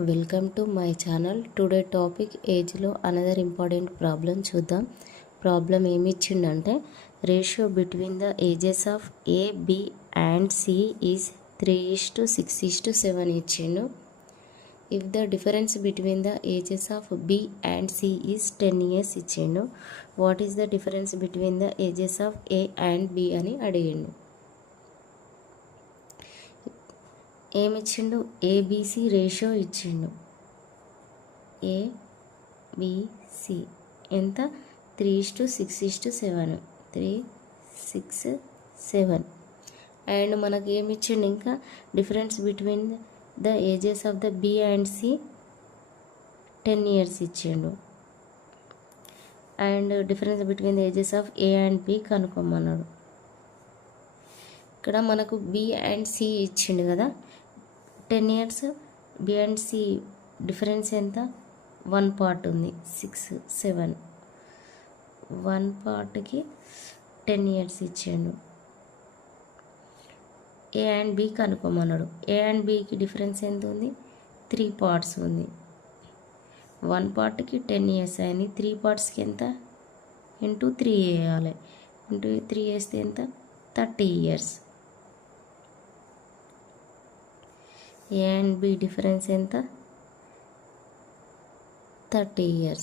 Welcome to my channel. Today topic ఏజ్లో another important problem చూద్దాం. Problem ఏమి ఇచ్చిండంటే ratio between the ages of A, B and C is 3:6:7 ఇచ్చిండు. If the difference between the ages of B and C is 10 years ఇచ్చిండు. What is the difference between the ages of A and B అని అడిగిండు. ఏమిచ్చిండు? ABC ratio ఇచ్చిండు. ABC ఎంత? 3:6:7 3:6:7. And మనకి ఏమి ఇచ్చిండు? ఇంకా difference between the ages of the B and C 10 years ఇచ్చిండు. And difference between the ages of A and B కనుక్కోమన్నాడు. ఇక్కడ మనకు బి అండ్ సి ఇచ్చిండు కదా, 10 years. B and C difference ఎంత? 1 part ఉంది, 6, 7. 1 partకి 10 years ఇచ్చిండు. ఏ అండ్ బి కనుక్కోమన్నాడు. ఏ అండ్ బికి డిఫరెన్స్ ఎంత ఉంది? 3 parts ఉంది. 1 partకి 10 years అయింది. 3 partsకి ఎంత? ఇంటూ 3 వేయాలి. ఇంటూ 3 వేస్తే ఎంత? 30 years. A and B difference ఎంత? 30 years.